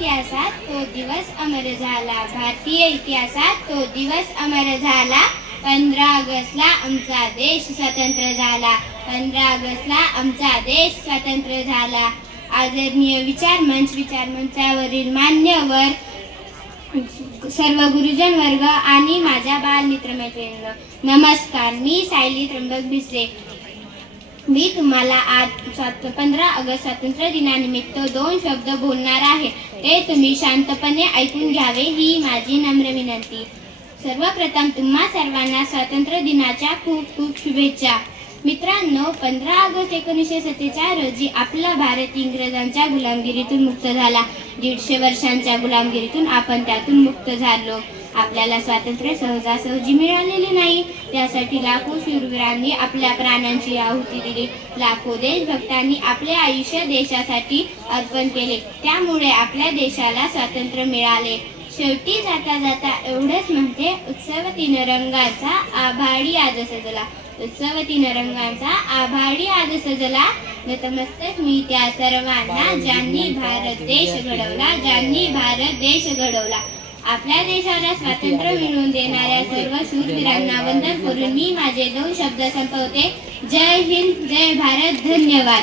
इतिहासात तो दिवस अमर झाला, भारतीय इतिहासात तो दिवस अमर झाला. 15 ऑगस्टला आमचा देश स्वतंत्र झाला, 15 ऑगस्टला आमचा देश स्वतंत्र झाला. आदरणीय विचारमंचावरील मान्यवर, सर्व गुरुजन वर्ग आणि माझ्या बालमित्रमैत्रिणींनो, नमस्कार. मी सायली त्र्यंबक भिसरे. मी तुम्हाला आज 15 ऑगस्ट स्वातंत्र्य दिनानिमित्त 2 शब्द बोलणार आहे. ते तुम्ही शांतपणे ऐकून घ्यावे ही माझी नम्र विनंती. सर्वप्रथम तुम्हा सर्वांना स्वातंत्र्य दिनाच्या खूप खूप शुभेच्छा. मित्रांनो, 15 ऑगस्ट 1947 रोजी आपला भारत इंग्रजांच्या गुलामगिरीतून मुक्त झाला. 150 वर्षांच्या गुलामगिरीतून आपण त्यातून मुक्त झालो. आपल्याला स्वातंत्र्य सहजासहजी मिळालेले नाही. त्यासाठी लाखो शूरवीरांनी आपल्या प्राणांची आहुती दिली. लाखो देशभक्तांनी आपले आयुष्य देशासाठी अर्पण केले. त्यामुळे आपल्या देशाला स्वातंत्र्य मिळाले. शेवटी जाता जाता एवढंच म्हणते, उत्सव तीन रंगाचा आभाळी आज सजला, उत्सव तीन रंगाचा आभाळी आज सजला. नतमस्तक मी त्या सर्वांना ज्यांनी भारत देश घडवला, ज्यांनी भारत देश घडवला. आपल्या देशाला स्वातंत्र्य मिळवून देणाऱ्या सर्व शूरवीरांना वंदन करून मी माझे 2 शब्द संपवते. जय हिंद, जय भारत, धन्यवाद.